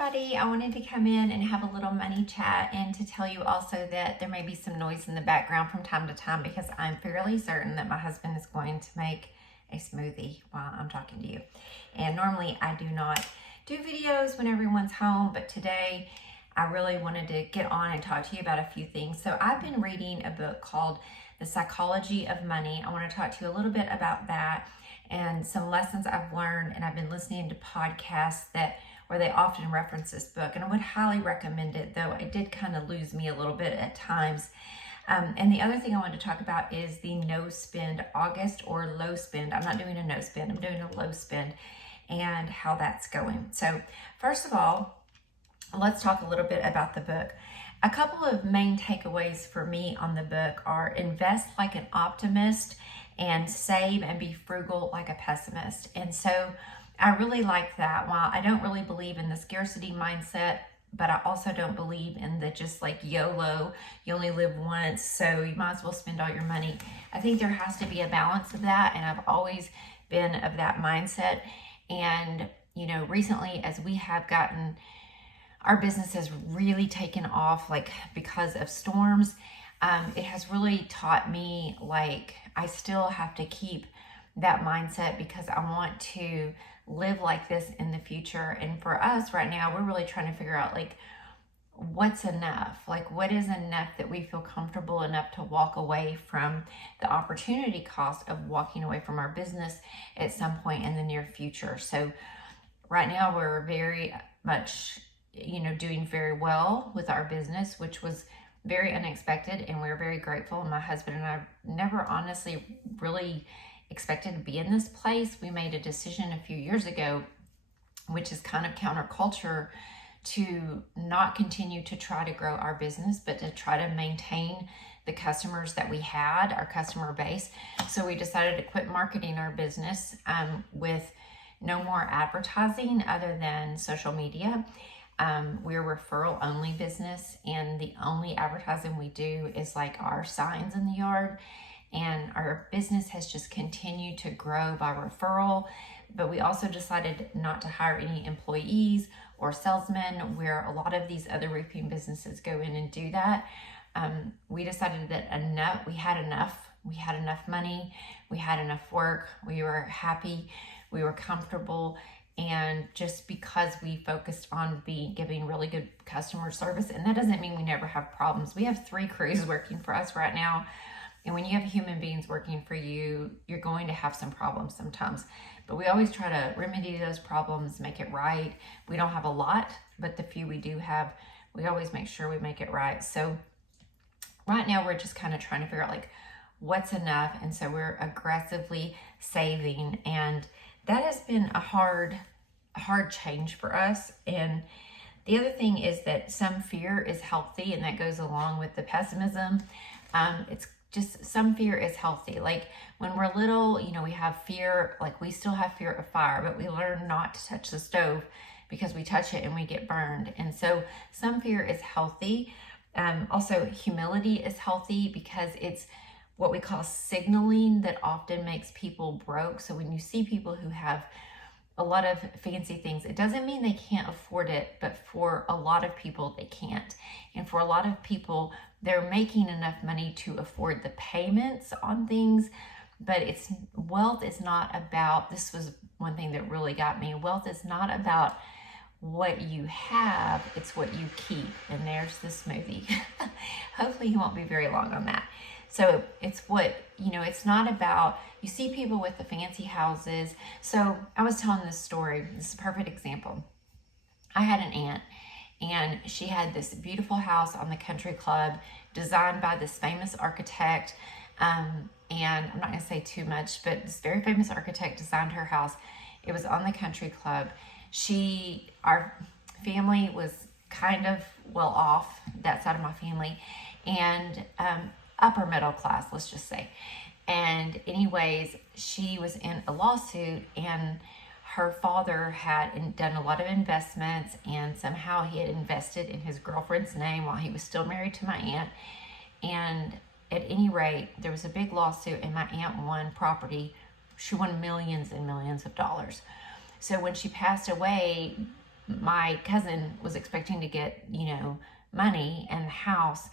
everybody. I wanted to come in and have a little money chat and to tell you also that there may be some noise in the background from time to time because I'm fairly certain that my husband is going to make a smoothie while I'm talking to you. And normally I do not do videos when everyone's home, but today I really wanted to get on and talk to you about a few things. So I've been reading a book called The Psychology of Money. I want to talk to you a little bit about that and some lessons I've learned, and I've been listening to podcasts where they often reference this book, and I would highly recommend it, though it did kind of lose me a little bit at times. And the other thing I wanted to talk about is the no spend August or low spend. I'm not doing a no spend, I'm doing a low spend, and how that's going. So first of all, let's talk a little bit about the book. A couple of main takeaways for me on the book are invest like an optimist and save and be frugal like a pessimist. And so I really like that. While I don't really believe in the scarcity mindset, but I also don't believe in the just like YOLO, you only live once, so you might as well spend all your money. I think there has to be a balance of that, and I've always been of that mindset. And, you know, recently as we have gotten, our business has really taken off, like because of storms. It has really taught me, like, I still have to keep that mindset because I want to live like this in the future. And for us right now, we're really trying to figure out, like, what's enough? Like, what is enough that we feel comfortable enough to walk away from the opportunity cost of walking away from our business at some point in the near future. So right now we're very much, you know, doing very well with our business, which was very unexpected, and we're very grateful. And my husband and I never honestly really expected to be in this place. We made a decision a few years ago, which is kind of counterculture, to not continue to try to grow our business, but to try to maintain the customers that we had, our customer base. So we decided to quit marketing our business with no more advertising other than social media. We're a referral only business, and the only advertising we do is like our signs in the yard. And our business has just continued to grow by referral. But we also decided not to hire any employees or salesmen, where a lot of these other roofing businesses go in and do that. We decided that we had enough money, we had enough work, we were happy, we were comfortable. And just because we focused on giving really good customer service, and that doesn't mean we never have problems. We have 3 crews working for us right now. And when you have human beings working for you, you're going to have some problems sometimes. But we always try to remedy those problems, make it right. We don't have a lot, but the few we do have, we always make sure we make it right. So right now we're just kind of trying to figure out, like, what's enough. And so we're aggressively saving, and that has been a hard change for us. And the other thing is that some fear is healthy, and that goes along with the pessimism. It's just, some fear is healthy. Like when we're little, you know, we have fear, like we still have fear of fire, but we learn not to touch the stove because we touch it and we get burned. And so some fear is healthy. Also, humility is healthy because it's what we call signaling that often makes people broke. So when you see people who have a lot of fancy things, it doesn't mean they can't afford it, but for a lot of people, they can't. And for a lot of people, they're making enough money to afford the payments on things, but wealth is not about, this was one thing that really got me, wealth is not about what you have, it's what you keep. And there's the smoothie. Hopefully you won't be very long on that. So it's what, you know, it's not about, you see people with the fancy houses. So I was telling this story, this is a perfect example. I had an aunt, and she had this beautiful house on the country club designed by this famous architect. And I'm not going to say too much, but this very famous architect designed her house. It was on the country club. Our family was kind of well off, that side of my family, and upper middle class, let's just say. And anyways, she was in a lawsuit, and her father had done a lot of investments, and somehow he had invested in his girlfriend's name while he was still married to my aunt. And at any rate, there was a big lawsuit, and my aunt won property. She won millions and millions of dollars. So when she passed away, my cousin was expecting to get, money and the house,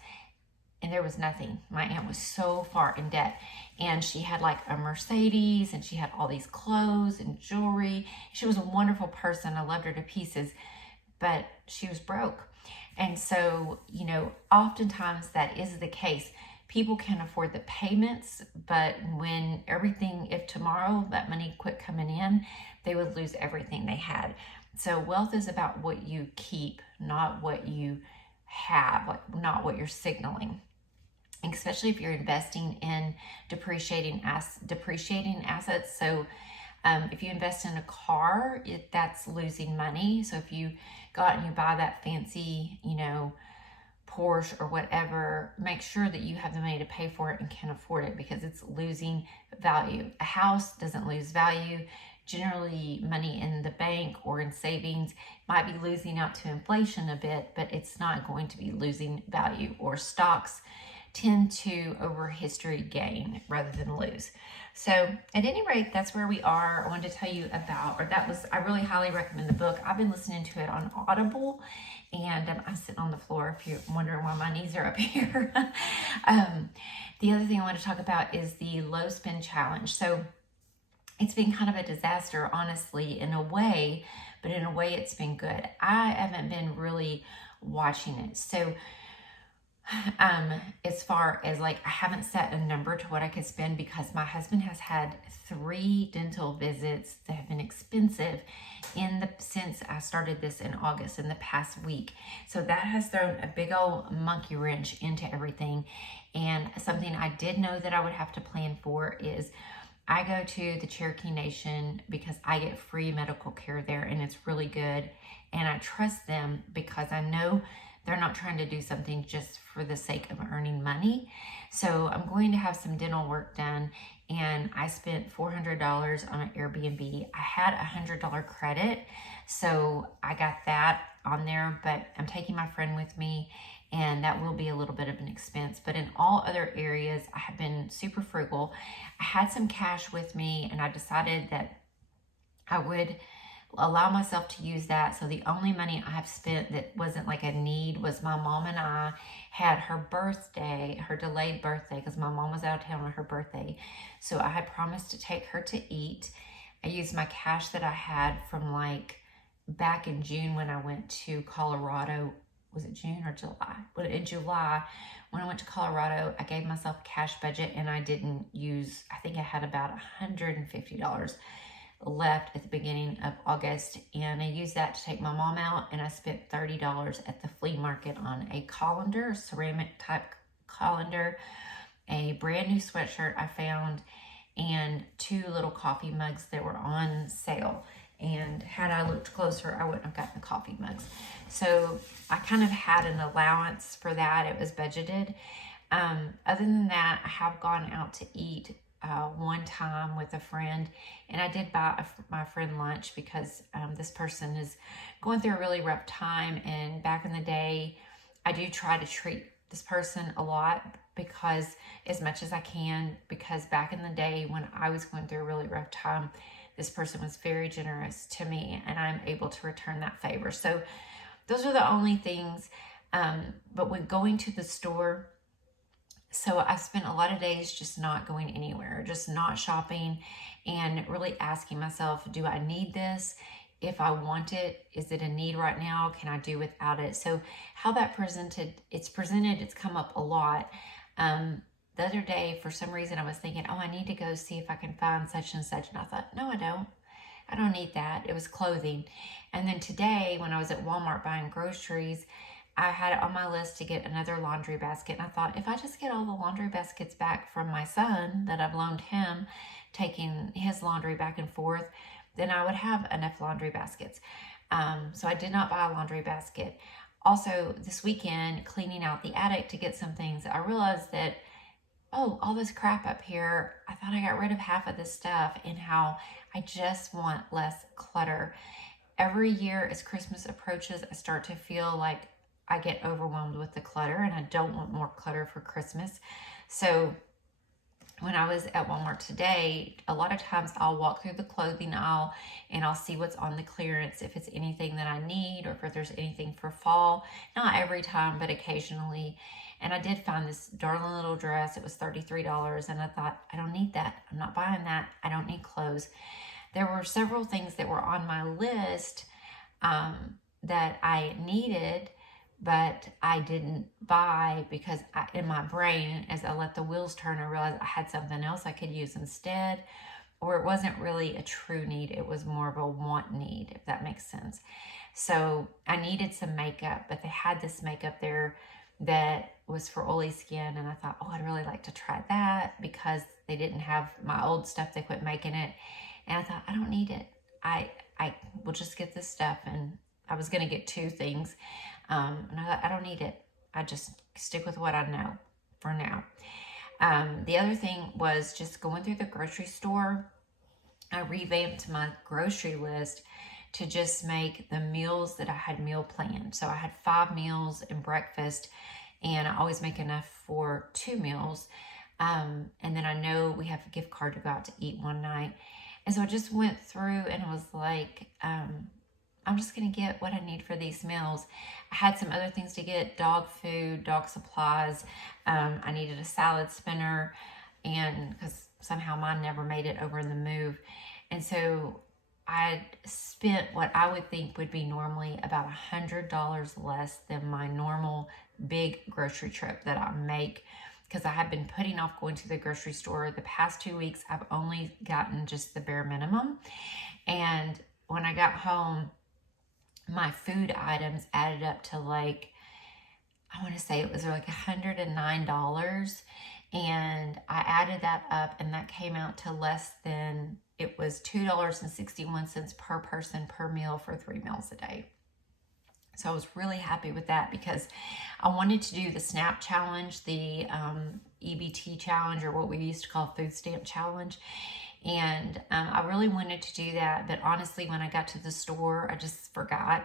and there was nothing. My aunt was so far in debt, and she had like a Mercedes, and she had all these clothes and jewelry. She was a wonderful person. I loved her to pieces, but she was broke. And so, oftentimes that is the case. People can afford the payments, but if tomorrow that money quit coming in, they would lose everything they had. So wealth is about what you keep, not what you have, like not what you're signaling. Especially if you're investing in depreciating assets. So if you invest in a car, that's losing money. So if you go out and you buy that fancy, Porsche or whatever, make sure that you have the money to pay for it and can afford it, because it's losing value. A house doesn't lose value. Generally, money in the bank or in savings might be losing out to inflation a bit, but it's not going to be losing value. Or stocks tend to, over history, gain rather than lose. So at any rate, that's where we are. I wanted to tell you about, I really highly recommend the book. I've been listening to it on Audible, and I'm sitting on the floor if you're wondering why my knees are up here. The other thing I want to talk about is the low spend challenge. So it's been kind of a disaster, honestly, in a way, but in a way it's been good. I haven't been really watching it. So as far as I haven't set a number to what I could spend, because my husband has had 3 dental visits that have been expensive since I started this in August, in the past week. So that has thrown a big old monkey wrench into everything. And something I did know that I would have to plan for is I go to the Cherokee Nation because I get free medical care there, and it's really good. And I trust them because I know they're not trying to do something just for the sake of earning money. So I'm going to have some dental work done, and I spent $400 on an Airbnb. I had a $100 credit, so I got that on there, but I'm taking my friend with me, and that will be a little bit of an expense. But in all other areas, I have been super frugal. I had some cash with me, and I decided that I would allow myself to use that. So the only money I have spent that wasn't like a need was my mom and I had her delayed birthday, because my mom was out of town on her birthday. So I had promised to take her to eat. I used my cash that I had from back in June when I went to Colorado. Was it June or July? Well, in July, when I went to Colorado, I gave myself a cash budget, and I didn't use, I think I had about $150 left at the beginning of August, and I used that to take my mom out, and I spent $30 at the flea market on a colander, a ceramic type colander, a brand new sweatshirt I found, and 2 little coffee mugs that were on sale. And had I looked closer, I wouldn't have gotten the coffee mugs. So I kind of had an allowance for that. It was budgeted. Other than that, I have gone out to eat one time with a friend, and I did buy my friend lunch because this person is going through a really rough time. And back in the day, I do try to treat this person a lot, because as much as I can, because back in the day when I was going through a really rough time, this person was very generous to me, and I'm able to return that favor. So those are the only things. But when going to the store, so I spent a lot of days just not going anywhere, just not shopping, and really asking myself, do I need this? If I want it, is it a need right now? Can I do without it? So how that it's come up a lot. The other day, for some reason, I was thinking, I need to go see if I can find such and such. And I thought, no, I don't. I don't need that. It was clothing. And then today, when I was at Walmart buying groceries, I had it on my list to get another laundry basket. And I thought, if I just get all the laundry baskets back from my son that I've loaned him, taking his laundry back and forth, then I would have enough laundry baskets. So I did not buy a laundry basket. Also, this weekend, cleaning out the attic to get some things, I realized that, all this crap up here, I thought I got rid of half of this stuff, and how I just want less clutter. Every year as Christmas approaches, I start to feel like I get overwhelmed with the clutter, and I don't want more clutter for Christmas. So when I was at Walmart today, a lot of times I'll walk through the clothing aisle and I'll see what's on the clearance, if it's anything that I need or if there's anything for fall. Not every time, but occasionally. And I did find this darling little dress. It was $33 and I thought, I don't need that. I'm not buying that. I don't need clothes. There were several things that were on my list that I needed, but I didn't buy because in my brain, as I let the wheels turn, I realized I had something else I could use instead, or it wasn't really a true need. It was more of a want need, if that makes sense. So I needed some makeup, but they had this makeup there that was for oily skin, and I thought, oh, I'd really like to try that because they didn't have my old stuff. They quit making it, and I thought, I don't need it. I will just get this stuff, and I was going to get 2 things. And I thought, I don't need it. I just stick with what I know for now. The other thing was just going through the grocery store. I revamped my grocery list to just make the meals that I had meal planned. So I had 5 meals and breakfast, and I always make enough for 2 meals. And then I know we have a gift card to go out to eat one night. And so I just went through and was like, I'm just going to get what I need for these meals. I had some other things to get: dog food, dog supplies. I needed a salad spinner, and because somehow mine never made it over in the move. And so I spent what I would think would be normally about $100 less than my normal big grocery trip that I make, because I have been putting off going to the grocery store. The past 2 weeks, I've only gotten just the bare minimum. And when I got home, my food items added up to like, I want to say it was like $109. And I added that up, and that came out to less than, it was $2.61 per person per meal for 3 meals a day. So I was really happy with that because I wanted to do the SNAP challenge, the EBT challenge, or what we used to call food stamp challenge. And I really wanted to do that. But honestly, when I got to the store, I just forgot.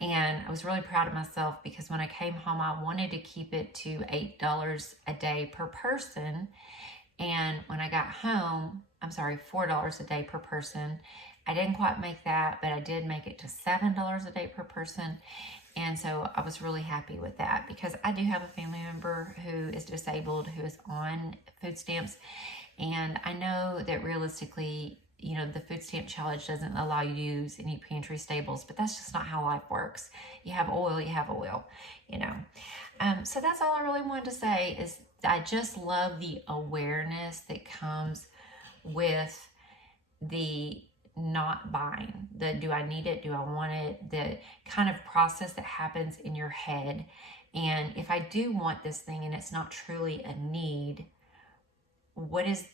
And I was really proud of myself because when I came home, I wanted to keep it to $8 a day per person. And when I got home, $4 a day per person. I didn't quite make that, but I did make it to $7 a day per person. And so I was really happy with that because I do have a family member who is disabled, who is on food stamps. And I know that realistically, you know, the food stamp challenge doesn't allow you to use any pantry staples, but that's just not how life works. You have oil, you know. So that's all I really wanted to say is I just love the awareness that comes with the not buying. The do I need it? Do I want it? The kind of process that happens in your head. And if I do want this thing and it's not truly a need, what is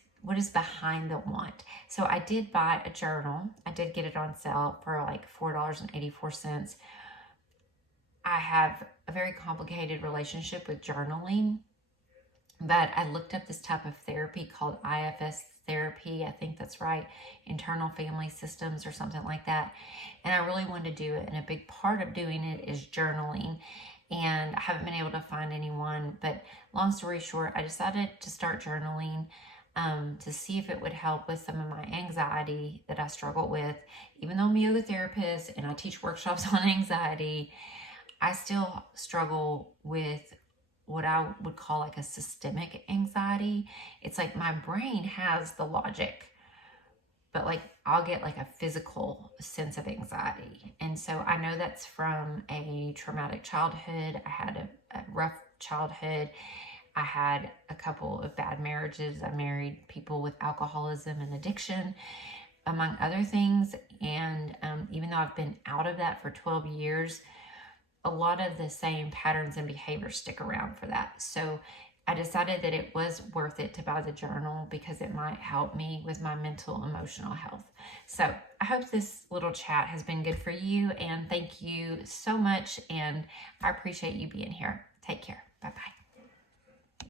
behind the want? So I did buy a journal. I did get it on sale for like $4.84. I have a very complicated relationship with journaling, but I looked up this type of therapy called IFS therapy. I think that's right. Internal Family Systems or something like that. And I really wanted to do it. And a big part of doing it is journaling. And I haven't been able to find anyone, but long story short, I decided to start journaling to see if it would help with some of my anxiety that I struggle with. Even though I'm a yoga therapist and I teach workshops on anxiety, I still struggle with what I would call like a systemic anxiety. It's like my brain has the logic, but like I'll get like a physical sense of anxiety. And so I know that's from a traumatic childhood. I had a rough childhood. I had a couple of bad marriages. I married people with alcoholism and addiction, among other things. And even though I've been out of that for 12 years, a lot of the same patterns and behaviors stick around for that. So I decided that it was worth it to buy the journal because it might help me with my mental, emotional health. So I hope this little chat has been good for you, and thank you so much. And I appreciate you being here. Take care. Bye-bye.